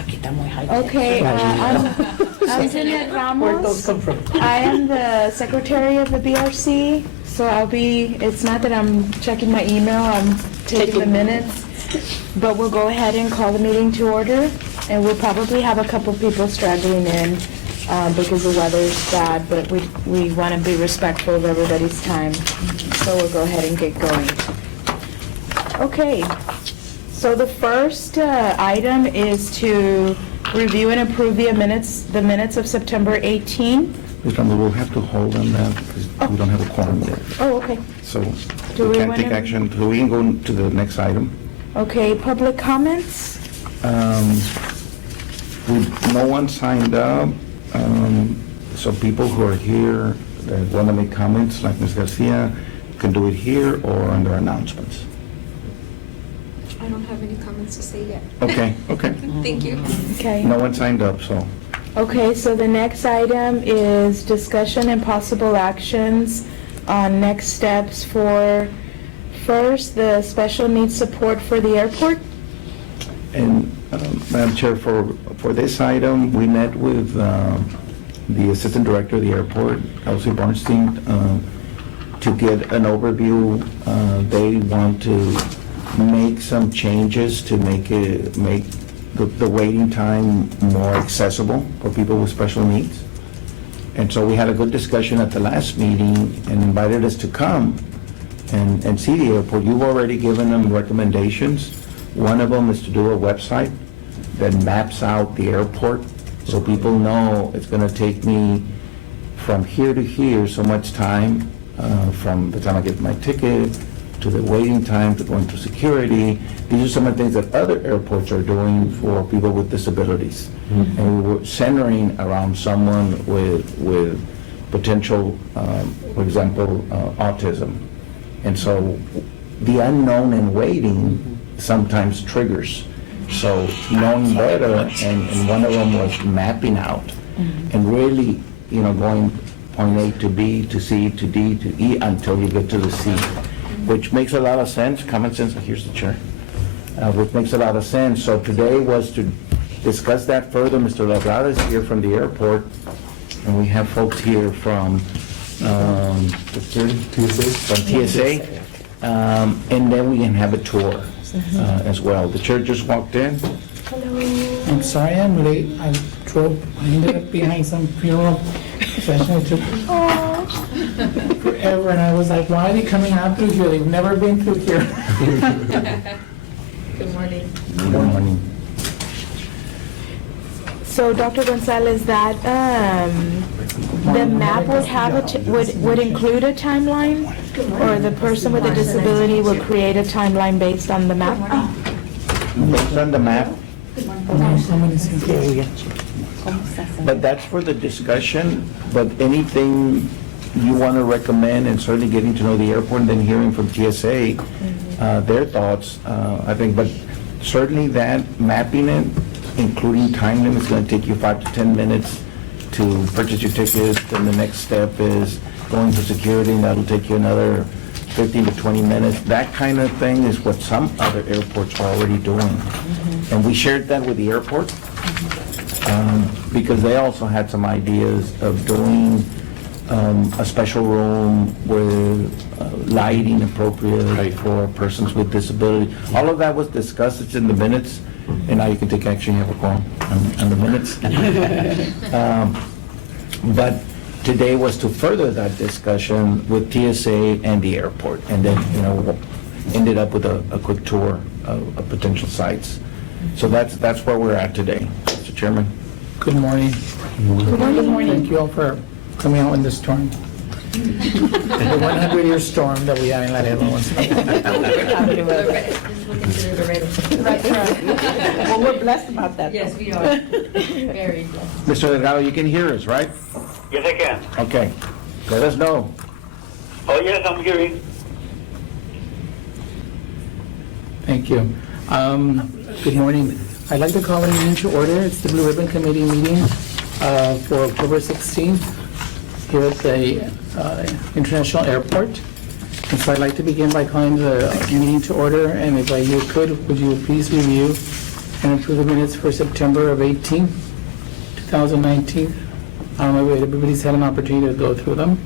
aquí está muy high. Okay, I'm Jeanette Where'd those Ramos. come from? I am the secretary of the BRC, so it's not that I'm checking my email, I'm taking the minutes. But we'll go ahead and call the meeting to order, and we'll probably have a couple people straggling in because the weather's bad, but we want to be respectful of everybody's time. So we'll go ahead and get going. Okay, so the first item is to review and approve the minutes of September 18. Ms. Ramos, we'll have to hold on that because we don't have a quorum yet. Oh, okay. So Do we we can't take wanna- action, so we can go to the next item. Okay, public comments? No one signed up, so people who are here that want to make comments, like Ms. Garcia, can do it here or under announcements. I don't have any comments to say yet. Okay, okay. Thank you. Okay. No one signed up, so. Okay, so the next item is discussion and possible actions on next steps for, first, the special needs support for the airport. And Madam Chair, for this item, we met with the Assistant Director of the airport, Elsie Barnstein, to get an overview. They want to make some changes to make the waiting time more accessible for people with special needs. And so we had a good discussion at the last meeting and invited us to come and see the airport. You've already given them recommendations. One of them is to do a website that maps out the airport so people know it's going to take me from here to here so much time, from the time I get my ticket to the waiting time to going through security. These are some of the things that other airports are doing for people with disabilities. And we were centering around someone with potential, for example, autism. And so the unknown and waiting sometimes triggers. So knowing better, and one of them was mapping out and really, going point A to B to C to D to E until you get to the C, which makes a lot of sense, common sense. Here's the chair, which makes a lot of sense. So today was to discuss that further. Mr. Laredo is here from the airport, and we have folks here from TSA, and then we can have a tour as well. The chair just walked in. I'm sorry I'm late. I ended up behind some funeral session. It took forever, and I was like, why are they coming out through here? They've never been through here. Good morning. Good morning. So Dr. Gonzalez, that, the map would have would include a timeline? Or the person with a disability would create a timeline based on the map? Based on the map, Someone is here. but that's for the discussion, but anything you want to recommend, and certainly getting to know the airport and then hearing from TSA, their thoughts, I think, but certainly that mapping it, including time limits, is going to take you 5 to 10 minutes to purchase your ticket, then the next step is going to security, and that'll take you another 15 to 20 minutes. That kind of thing is what some other airports are already doing. And we shared that with the airport, because they also had some ideas of doing a special room with lighting appropriate for persons with disability. All of that was discussed, it's in the minutes, and now you can take action, you have a quorum on the minutes. But today was to further that discussion with TSA and the airport, and then, ended up with a quick tour of potential sites. So that's where we're at today, Mr. Chairman. Good morning. Good morning. Thank you all for coming out in this storm. The 100-year storm that we have in Laredo once in a while. Well, we're blessed about that. Yes, we are. Very blessed. Mr. Delgado, you can hear us, right? Yes, I can. Okay. Let us know. Oh, yes, I'm hearing. Thank you. Good morning. I'd like to call the meeting to order. It's the Blue Ribbon Committee meeting for October 16th here at the International Airport. And so I'd like to begin by calling the meeting to order, and if you could you please review and approve the minutes for September of 18, 2019. I don't know if everybody's had an opportunity to go through them.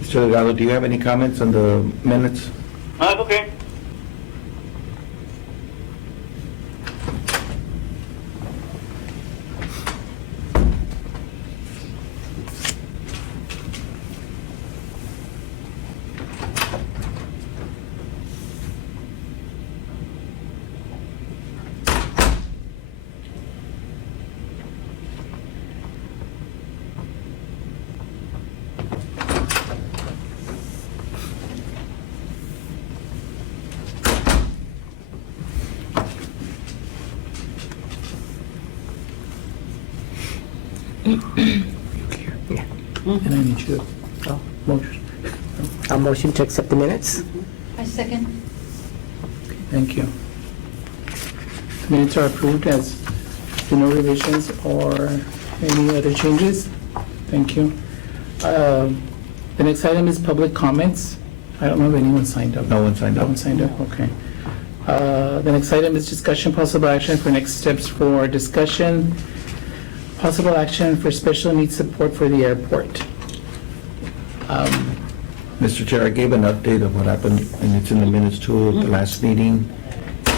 Mr. Delgado, do you have any comments on the minutes? No, it's okay. And I need you to, motion. A motion to accept the minutes? I second. Thank you. Minutes are approved as no revisions or any other changes. Thank you. The next item is public comments. I don't know if anyone signed up. No one signed No up. one signed up, okay. The next item is discussion possible action for next steps for discussion, possible action for special needs support for the airport. Mr. Chair, I gave an update of what happened, and it's in the minutes too, of the last meeting.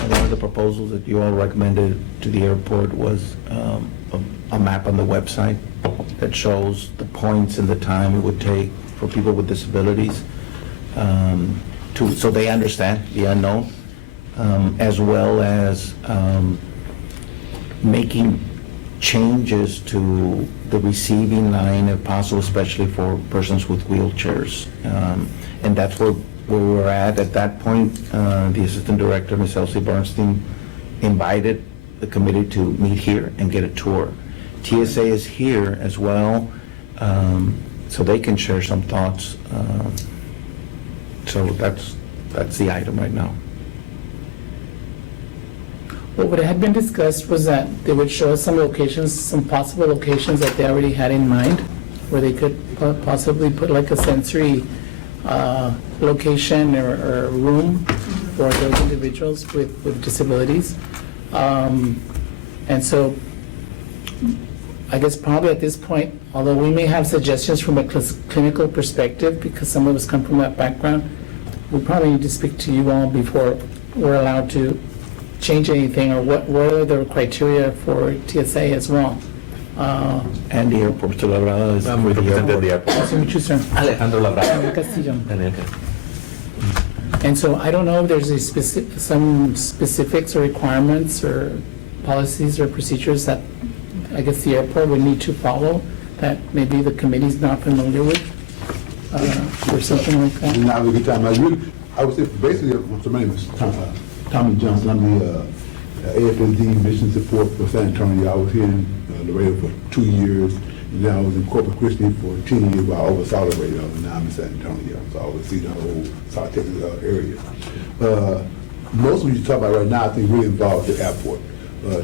One of the proposals that you all recommended to the airport was a map on the website that shows the points and the time it would take for people with disabilities so they understand the unknown, as well as making changes to the receiving line if possible, especially for persons with wheelchairs. And that's where we're at. At that point, the Assistant Director, Ms. Elsie Bernstein, invited the committee to meet here and get a tour. TSA is here as well, so they can share some thoughts. So that's the item right now. Well, what had been discussed was that they would show us some locations, some possible locations that they already had in mind, where they could possibly put like a sensory location or room for those individuals with disabilities. And so I guess probably at this point, although we may have suggestions from a clinical perspective, because some of us come from that background, we probably need to speak to you all before we're allowed to change anything, or what are the criteria for TSA as well? And the airport, Mr. Labrada is I'm for the representing airport. the airport. Nice to meet you, sir. Alejandro Labrada. Castillo. Daniel. And so I don't know if there's some specifics or requirements or policies or procedures that I guess the airport would need to follow that maybe the committee's not familiar with, or something like that. Not a good time. I would say basically, my name is Tommy Johnson. I'm the AFND Mission Support for San Antonio. I was here in Laredo for 2 years, Then I was in Corpus Christi for 10 years while I oversaw Laredo, and now I'm in San Antonio, so I oversee the whole South Texas area. Most of what you talk about right now, I think, really involves the airport.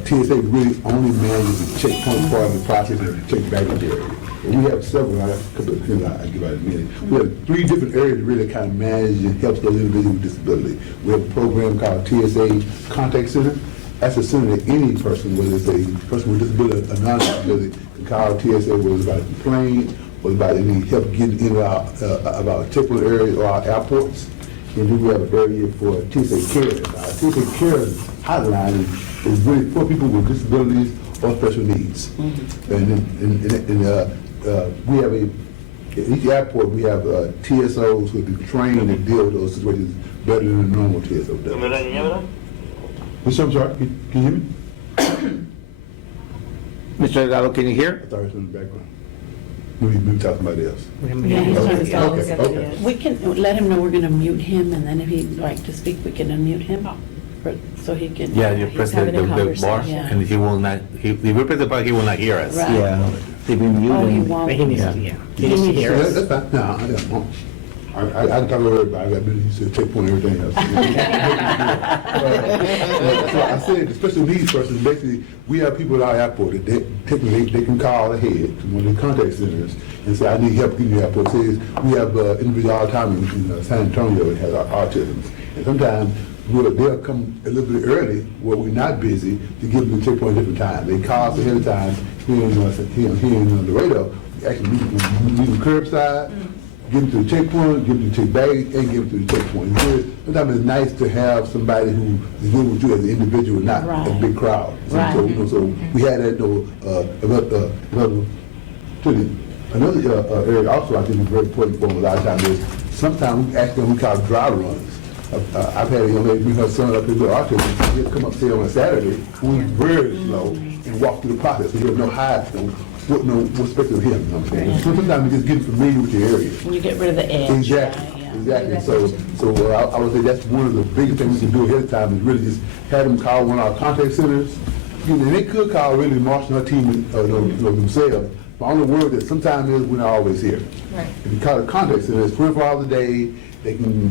TSA really only manages the checkpoint part of the process and the check baggage area. And we have several, I have a couple of things I'll give out in a minute. We have 3 different areas that really kind of manage and help those individuals with disability. We have a program called TSA Contact Center. That's a center that any person, whether it's a person with disability or non-disability, can call TSA, whether it's about a complaint, or about they need help getting in or out of our checkpoint area or our airports. And then we have an area for TSA Care. Our TSA Care hotline is really for people with disabilities or special needs. We have at each airport, we have TSOs who have been trained to deal with those situations better than a normal TSO does. Which, I'm sorry, can you hear me? Mr. Delgado, can you hear? I thought it was in the background. Maybe talk to somebody else. Yeah, he's trying to Okay, tell us okay, somebody okay. else. We can let him know we're gonna mute him, and then if he'd like to speak, we can unmute him, so he can. Yeah, you press the having a bar, conversation. and he will not, if we press the bar, he will not hear us. Right. Yeah, they've been muted. Oh, he But won't. he needs to, yeah. He needs to hear Yeah, us. that's fine. No, I don't. I can talk to everybody. I got business to checkpoint and everything else. So I said, the special needs person, basically, we have people at our airport that they can call ahead to one of the contact centers and say, I need help getting to the airport. Says we have individuals all the time in San Antonio that has autism. And sometimes they'll come a little bit early where we're not busy to give them the checkpoint at different times. They call us ahead of time here in Laredo. We actually meet them curbside. Get them to the checkpoint, give them the check bag, and give them to the checkpoint. Sometimes it's nice to have somebody who is dealing with you as an individual, not a Right. big crowd. Right. So we had that another area also I think is very important for them a lot of times is sometimes we ask them, we call dry runs. I've had a young lady bring her son up here with autism. He'll come up say on a Saturday, who's very slow, and walk through the process. So he'll know how to what's expected of him, you know what I'm saying? So sometimes we just get familiar with the area. And you get rid of the edge. Exactly, right? Yeah. exactly. So I would say that's one of the biggest things we can do ahead of time is really just have them call one of our contact centers. You know, they could call really Marshall and her team themselves. The only word that sometimes is we're not always here. Right. If you call a contact center, it's 24 hours a day. They can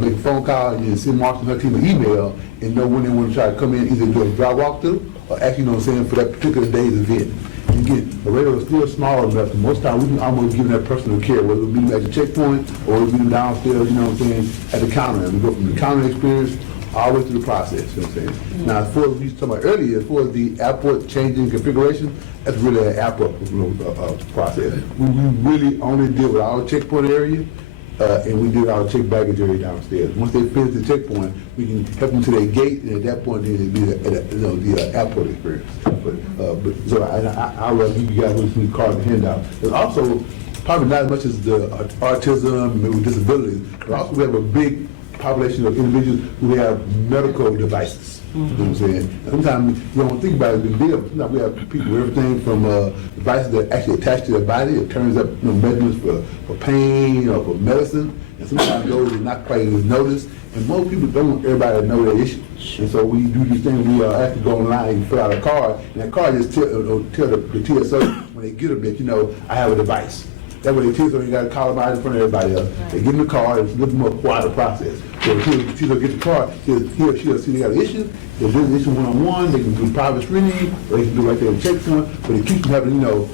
make a phone call and then send Marshall and her team an email and know when they want to try to come in, either do a dry walkthrough or actually, you know what I'm saying, for that particular day's event. And again, Laredo is still small enough that most times we can almost give them that personal care, whether we meet them at the checkpoint or we meet them downstairs, you know what I'm saying, at the counter. And we go from the counter experience all the way through the process, you know what I'm saying? Now, as far as we talked about earlier, as far as the airport changing configuration, that's really an airport process. We really only deal with our checkpoint area, and we do our check baggage area downstairs. Once they finish the checkpoint, we can help them to their gate, and at that point, then it'd be the airport experience. So I'll give you guys some cards to hand out. There's also probably not as much as the autism and maybe disabilities, but also we have a big population of individuals who have medical devices. You know what I'm saying? And sometimes you don't think about it, but sometimes we have people with everything from devices that actually attach to their body. It turns up measurements for pain or for medicine. And sometimes those are not quite as noticed. And most people don't want everybody to know their issue. And so we do these things, we actually go online and fill out a card, and that card just tell the TSO when they get them that, you know, I have a device. That way the TSO ain't got to call them out in front of everybody else. They give them the card, it's a little more quieter process. So if the TSO get the card, he or she will see they got an issue. If there's an issue one-on-one, they can do private screening, or they can do right there and check point, but it keeps them having, you know,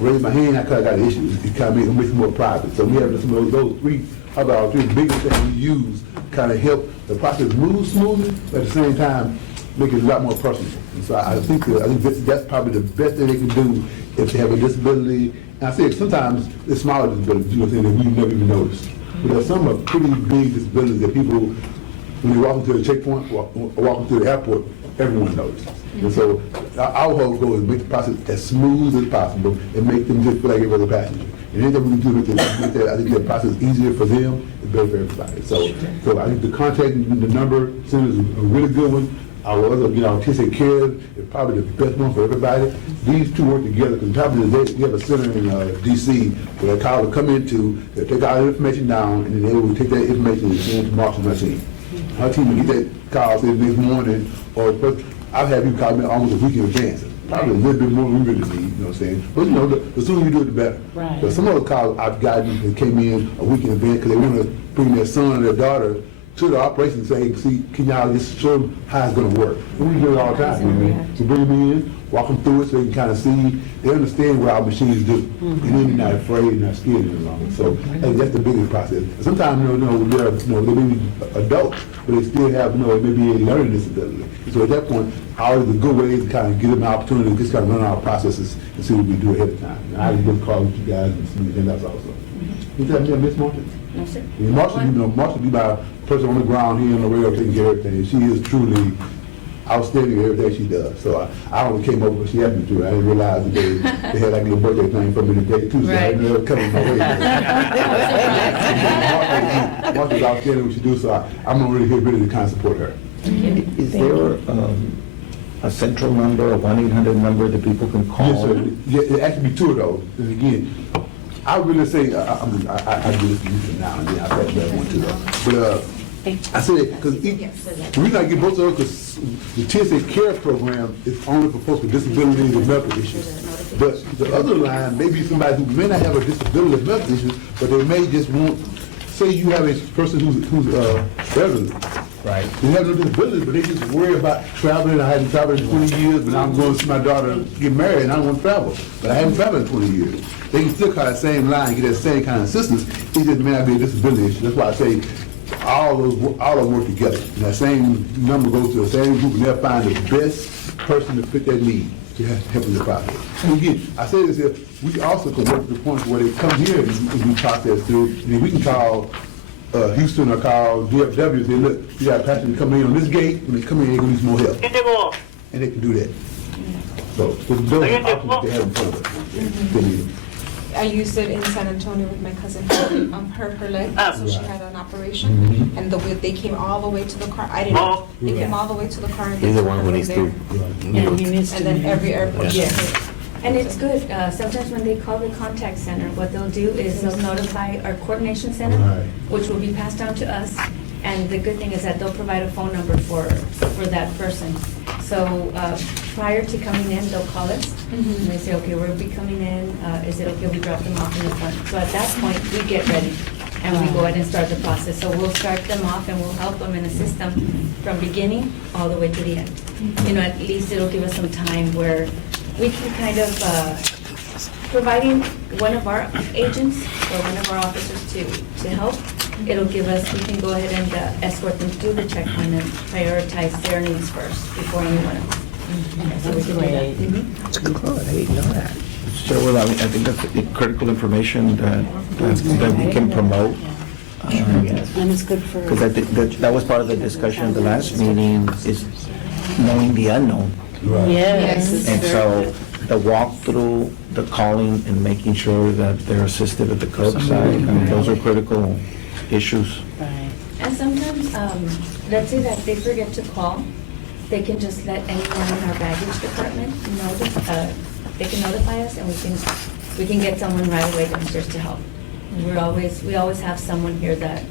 raise my hand, I got an issue. It kind of makes it more private. So we have some of those three biggest things we use to kind of help the process move smoothly, but at the same time, make it a lot more personal. And so I think that's probably the best thing they can do if they have a disability. And I say sometimes it's smaller disabilities, you know what I'm saying, that we never even noticed. But there's some are pretty big disabilities that people, when they walk into the checkpoint or walking through the airport, everyone notices. And so our whole goal is to make the process as smooth as possible and make them just feel like every other passenger. And anything we can do to make that, I think that process easier for them, it's better for everybody. So I think the contact and the number center is a really good one. Our other, our TSA Care is probably the best one for everybody. These two work together because probably we have a center in DC where they call to come into, they take all the information down, and then they will take that information and send it to Marshall's machine. Our team will get that call say the next morning, or I've had people call me almost a week in advance. probably a little bit more than we really need, you know what I'm saying? But, you know, the sooner you do it, the better. Right. But some of the calls I've gotten, that came in a week in advance, because they want to bring their son or their daughter to the operation and say, see, can y'all just show them how it's gonna work? And we do it all the time, you know? So bring them in, walk them through it so they can kind of see, they understand what our machines do. And then they're not afraid, not scared any longer. So, hey, that's the biggest process. Sometimes, you know, they may be adults, but they still have, you know, maybe a learning disability. So at that point, always a good way to kind of give them an opportunity to just kind of run our processes and see what we do ahead of time. And I just call with you guys and see anything else also. Is that Miss Martin? No, sir. And Marcia, you know, Marcia be my person on the ground here on the rail taking care of everything. She is truly outstanding at everything she does. So I only came over because she asked me to. I didn't realize that they had like a little birthday thing for me today too. So I didn't know it was coming my way. Marcia's outstanding at what she do, so I'm gonna really get ready to kind of support her. Is there a central number, a 1-800 number that people can call? Yes, sir. Yeah, it actually be two of those. And again, I really say, I do this now and then, I pass that one too though. But I say, because the reason I get both of those, because the TSA CARE program is only for folks with disabilities and medical issues. But the other line may be somebody who may not have a disability or medical issue, but they may just want, say you have a person who's elderly. Right. They have no disability, but they just worry about traveling. I hadn't traveled in 20 years, but now I'm going to see my daughter get married, and I don't want to travel. But I haven't traveled in 20 years. They can still call that same line and get that same kind of assistance. It just may not be a disability issue. That's why I say all of them work together. And that same number goes to the same group, and they'll find the best person to fit their need to help in the process. And again, I say this here, we also can work to the point where they come here and we process through, and we can call Houston or call DFW and say, look, you got a passenger coming in on this gate, when they come in, they're going to need some more help. And they can do that. So those are options they have in front of us. They need them. I used it in San Antonio with my cousin who hurt her leg, so she had an operation. And they came all the way to the car. I didn't know. They came all the way to the car and they He's the took one her who from needs there. to. And he needs to. And then every airport. Yeah. And it's good, sometimes when they call the contact center, what they'll do is they'll notify our coordination center, Right. which will be passed down to us. And the good thing is that they'll provide a phone number for that person. So prior to coming in, they'll call us, and they say, okay, we'll be coming in, is it okay if we drop them off in the front? So at that point, we get ready, and we go ahead and start the process. So we'll start them off, and we'll help them and assist them from beginning all the way to the end. You know, at least it'll give us some time where we can kind of, providing one of our agents or one of our officers to help, it'll give us, we can go ahead and escort them through the checkpoint and prioritize their needs first before anyone else. So we can do that. That's good. I didn't know that. Sure, well, I think that's critical information that we can promote. And it's good for. Because I think that was part of the discussion at the last meeting, is knowing the unknown. Yes. And so the walkthrough, the calling, and making sure that they're assisted at the curbside, I mean, those are critical issues. Right. And sometimes, let's say that they forget to call, they can just let anyone in our baggage department know, they can notify us, and we can get someone right away downstairs to help. We always have someone here that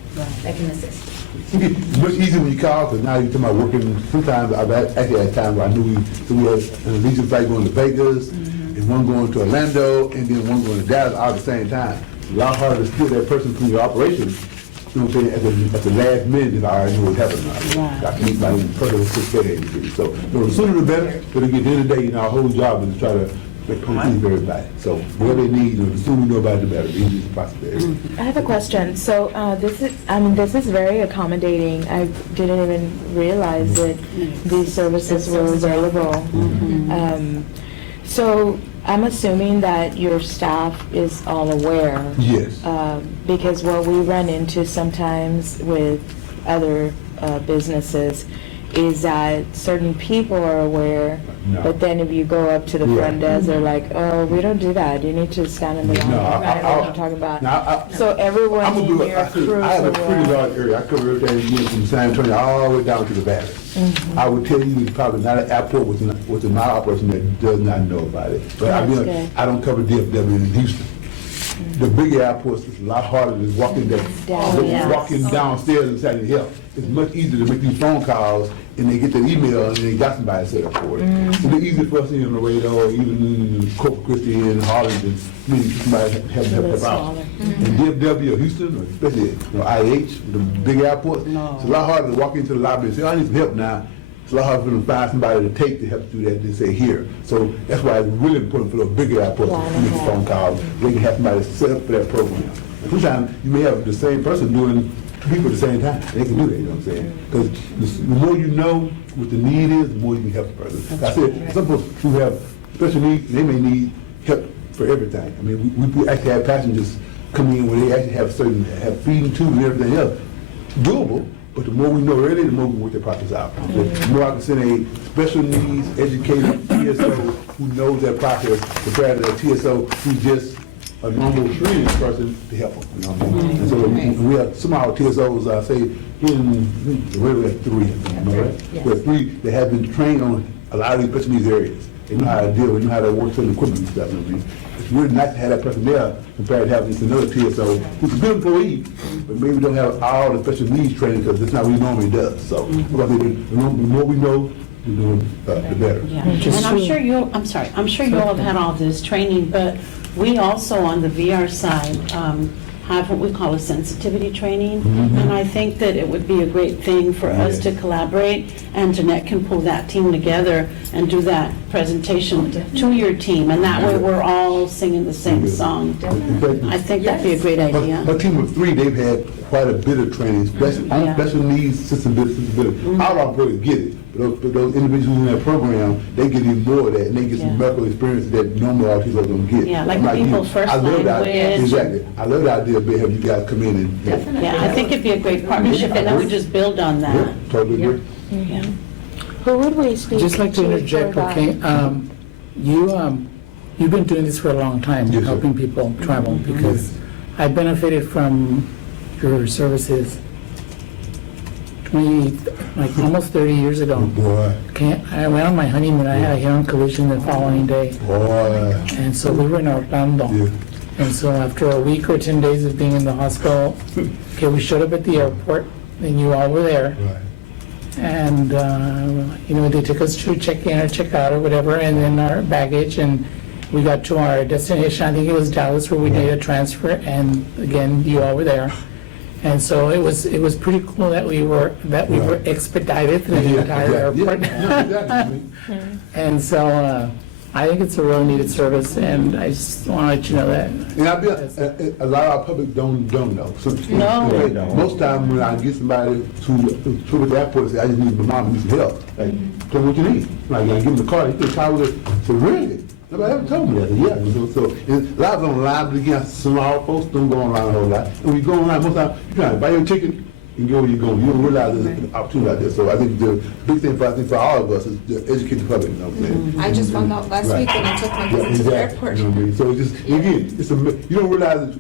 can assist. It's much easier when you call, because now you're talking about working, sometimes I've actually had times where I knew we had an Allegiant flight going to Vegas, and one going to Orlando, and then one going to Dallas all at the same time. It's a lot harder to split that person from your operation, you know what I'm saying, at the last minute, if I already know what's happening. Right. I can meet my person to take care of everything. So, you know, the sooner the better, but again, at the end of the day, you know, our whole job is to try to make it easy for everybody. So whatever they need, you know, the sooner we know about it, the better, the easier it's possible. I have a question. So this is very accommodating. I didn't even realize that these services were available. So I'm assuming that your staff is all aware. Yes. Because what we run into sometimes with other businesses is that certain people are aware, No. but then if you go up to the front Yeah. desk, they're like, oh, we don't do that. You need to stand in the line. No, I know what I'm talking about. Now, So everyone I'm in gonna do it. your crew I have a is pretty aware. large area. I cover everything again from San Antonio all the way down to the Valley. I would tell you, there's probably not an airport within my operation that does not know about it. But I That's mean, good. I don't cover DFW in Houston. the big airports, it's a lot harder than walking walking downstairs and saying help. It's much easier to make these phone calls and they get that email and they got somebody set up for it. So it's easier for us in Laredo or even in Corpus Christi and Harlingen, maybe somebody help out. And DFW or Houston, or especially IH, the big airports, it's a lot harder to walk into the lobby and say, I need some help now. It's a lot harder for them to find somebody to take to help do that than say here. So that's why it's really important for those bigger airports to make phone calls. They can have somebody set up for that program. And sometimes you may have the same person doing two people at the same time. They can do that, you know what I'm saying? Because the more you know what the need is, the more you can help the person. Like I said, some people who have special needs, they may need help for everything. I mean, we actually have passengers come in where they actually have feeding tubes and everything else. Doable. But the more we know early, the more we work the process out. The more I can send a special needs educated TSO who knows that process compared to a TSO who's just a normal training person to help them. You know what I mean? And so we have some of our TSOs, I say, we have 3, right? We have 3 that have been trained on a lot of these special needs areas. They know how to deal, they know how to work with the equipment and stuff. You know what I mean? It's really nice to have that person there compared to having another TSO who's a good employee, but maybe don't have all the special needs training because that's not what he normally does. So the more we know, we're doing the better. Yeah, and I'm sure you all have had all this training, but we also on the VR side have what we call a sensitivity training, and I think that it would be a great thing for us to collaborate, and Jeanette can pull that team together and do that presentation to your team, and that way we're all singing the same song. I think that'd be a great idea. A team of 3, they've had quite a bit of training, on special needs, disability. All our employees get it. But those individuals in that program, they get even more of that, and they get some medical experience that normal autism don't get. Yeah, like the people first language. Exactly. I love the idea of having you guys come in and help. Yeah, I think it'd be a great partnership, and then we just build on that. Yeah, totally agree. Yeah. Who would we speak to? Just like to interject, for that? okay? You've been doing this for a long time, Yes, sir. helping people travel, because I benefited from your services almost 30 years ago. Boy, I went on my honeymoon, I had a head-on collision the following day, boy. and so we were in Orlando. Yeah. And so after a week or 10 days of being in the hospital, okay, we showed up at the airport, and you all were there. Right. And, they took us to check in or check out or whatever, and then our baggage, and we got to our destination, I think it was Dallas, where we did a transfer, and again, you all were there. And so it was pretty cool that we were expedited through the entire airport. Exactly. And so, I think it's a really needed service, and I just want to let you know that. And a lot of our public don't know. So, No. most time when I get somebody to the airport and say, I just need my mom, I need some help. Like, tell me what you need. Like, I give them the car, you can call with it. So really? Nobody ever told me that. Yeah. So and a lot of them online, but again, small folks don't go online a whole lot. And when you go online, most time, you're trying to buy your ticket and go where you're going. You don't realize there's an opportunity out there. So I think the big thing for all of us is to educate the public, you know what I'm saying? I just found out last week when I took my cousin to the airport. You know what I mean? So it's just, again, you don't realize that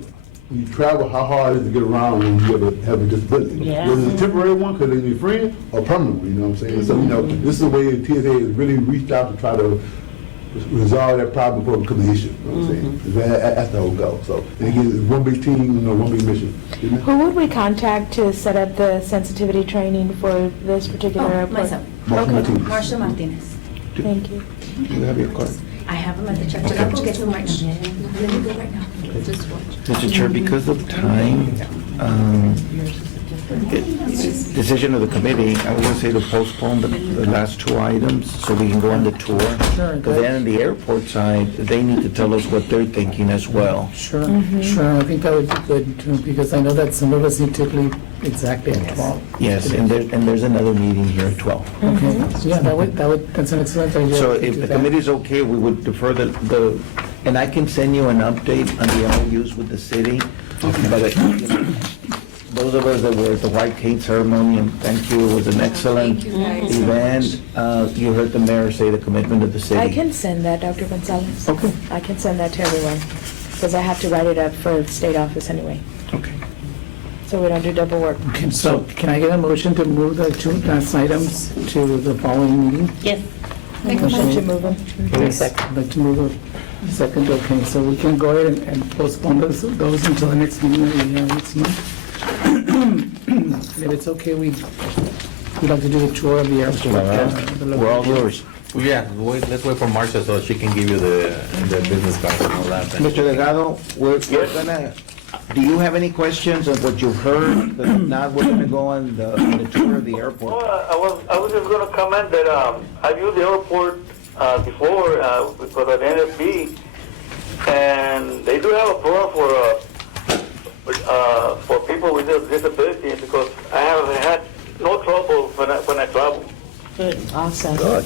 when you travel, how hard it is to get around when you have a disability. Yeah. Whether it's a temporary one, because they're your friend, or permanent one, you know what I'm saying? So, this is the way the TSA has really reached out to try to resolve that problem before it becomes an issue, you know what I'm saying? That's the whole goal. So, and again, it's one big team, one big mission. Who would we contact to set up the sensitivity training for this particular airport? Myself, Marcia Martinez. Thank you. You have your card. I have them at the check, but I will get to them right now. Let me go right now. Just watch. Mr. Chair, because of time, decision of the committee, I was going to say to postpone the last 2 items so we can go on the tour. Sure, Because then on the airport side, they need to tell us what they're thinking as well. Sure, I think that would be good too, because I know that some of us need to leave exactly at 12. Yes, and there's another meeting here at 12. Okay, yeah, that's an excellent idea. So to if do the that. committee's okay, we would defer and I can send you an update on the MOUs with the city. But those of us that were at the White Cake ceremony, and thank you, it was an excellent Thank you guys. event. You heard the mayor say the commitment of the city. I can send that, Dr. Gonzalez. Okay. I can send that to everyone, because I have to write it up for the state office anyway, Okay. so we don't do double work. Okay, so can I get a motion to move the 2 last items to the following meeting? Yes. Make a motion to move them. Yes, I'd like to move Second, okay, so we can go ahead and postpone those until the next meeting that we have next month. And if it's okay, we'd like to do a tour of the airport. We're all yours. Yeah, let's wait for Marcia so she can give you the business card and all that. Mr. Delgado, we're gonna, do you have any questions on what you've heard? But if not, we're gonna go on the tour of the airport. Well, I was just going to comment that I've used the airport before because at NFB, and they do have a program for people with disabilities because I have had no trouble when I travel. Good. Awesome. Good.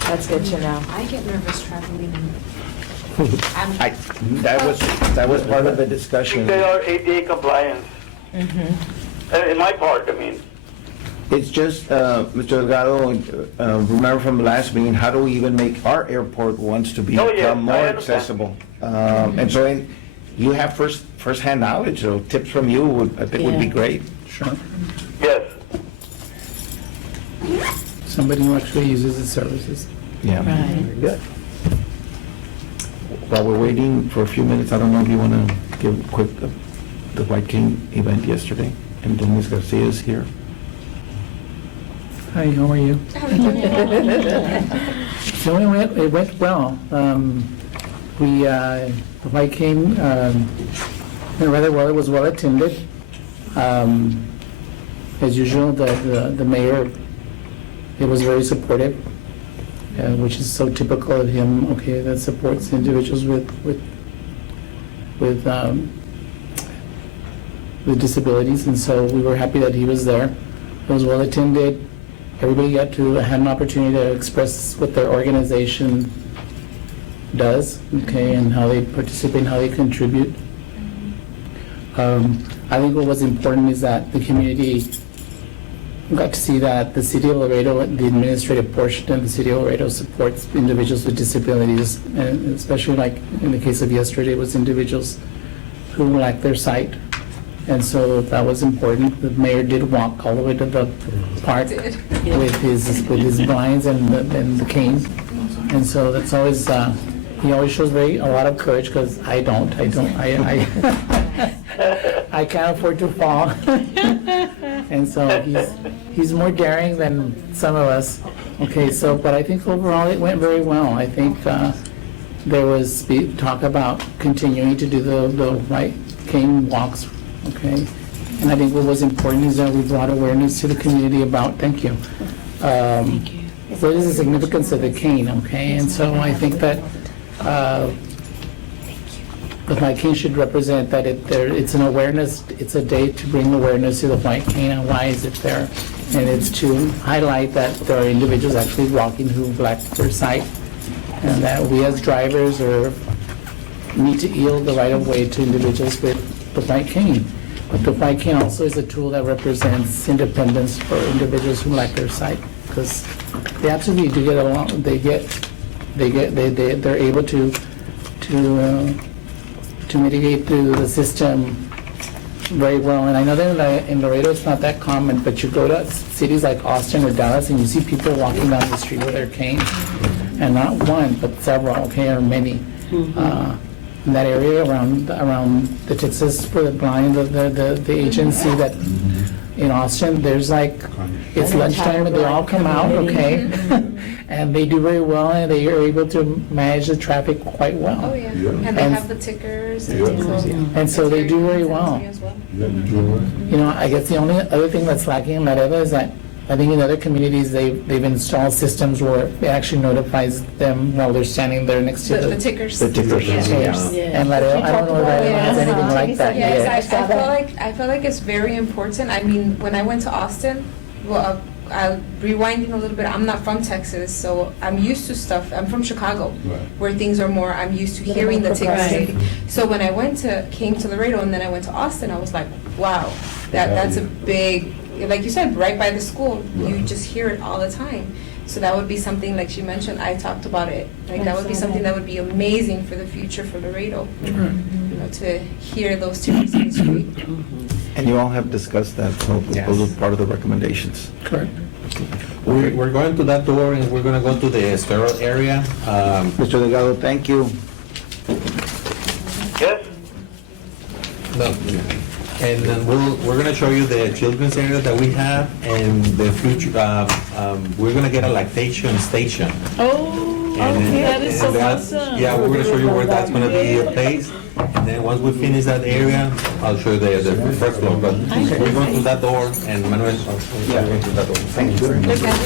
That's good to know. I get nervous traveling. That was part of the I think discussion. they are ADA compliant. In my part, I mean. It's just, Mr. Delgado, remember from the last meeting, how do we even make our airport wants to Oh, yeah, become more I understand. accessible? And so you have first-hand knowledge, so tips from you I think would be Yeah. great. Sure. Yes. Somebody who actually uses the services. Yeah. Right. Good. While we're waiting for a few minutes, I don't know if you want to give a quick, the White King event yesterday, and Dennis Garcia is here. Hi, how are you? So it went well. The White King went rather well. It was well attended. As usual, the mayor, it was very supportive, which is so typical of him. Okay, that supports individuals with disabilities, and so we were happy that he was there. It was well attended. Everybody got to have an opportunity to express what their organization does, okay, and how they participate and how they contribute. I think what was important is that the community got to see that the city of Laredo, the administrative portion of the city of Laredo supports individuals with disabilities, and especially like in the case of yesterday, it was individuals who lack their sight. And so that was important. The mayor did walk all the way to the park with his blinds and the cane. And so that's always, he always shows a lot of courage, because I can't afford to fall. And so he's more daring than some of us. Okay, so, but I think overall it went very well. I think there was talk about continuing to do the white cane walks, okay? And I think what was important is that we brought awareness to the community about, thank you. What is the significance of the cane, okay? And so I think that the white cane should represent that it's an awareness, it's a day to bring awareness to the white cane and why is it there. And it's to highlight that there are individuals actually walking who lack their sight, and that we as drivers need to yield the right of way to individuals with the white cane. But the white cane also is a tool that represents independence for individuals who lack their sight, because they absolutely do get along. They're able to mitigate through the system very well. And I know that in Laredo it's not that common, but you go to cities like Austin or Dallas and you see people walking down the street with their canes, and not one but several, okay, or many. In that area around the Texas for the Blind, the agency that in Austin, there's like, it's lunchtime and they all come out, okay? And they do very well, and they are able to manage the traffic quite well. Oh, yeah. And they have the tickers. And so they do very well. You know, I guess the only other thing that's lacking in Laredo is that I think in other communities, they've installed systems where it actually notifies them while they're standing there next to The tickers. The tickers, Yes. yeah. And Laredo, I don't know if Laredo has anything like that yet. Yes, I feel like it's very important. I mean, when I went to Austin, well, rewinding a little bit, I'm not from Texas, so I'm used to stuff. I'm from Chicago, where things are more, I'm used to hearing the tickers. So when I came to Laredo and then I went to Austin, I was like, wow, that's a big, like you said, right by the school, you just hear it all the time. So that would be something, like she mentioned, I talked about it, like that would be something that would be amazing for the future for Laredo, you know, to hear those tickers in the street. And you all have discussed that, so those are part of the recommendations. Correct. We're going to that tour, and we're going to go to the sterile area. Mr. Delgado, thank you. No. And then we're gonna show you the children's area that we have and the future, we're gonna get a lactation station. Oh, And then- that is so and that- awesome. Yeah, we're gonna show you where that's gonna be placed. And then once we finish that area, I'll show you the first floor. But we're going through that door and Manuel, yeah, we're going through that door. Thank you.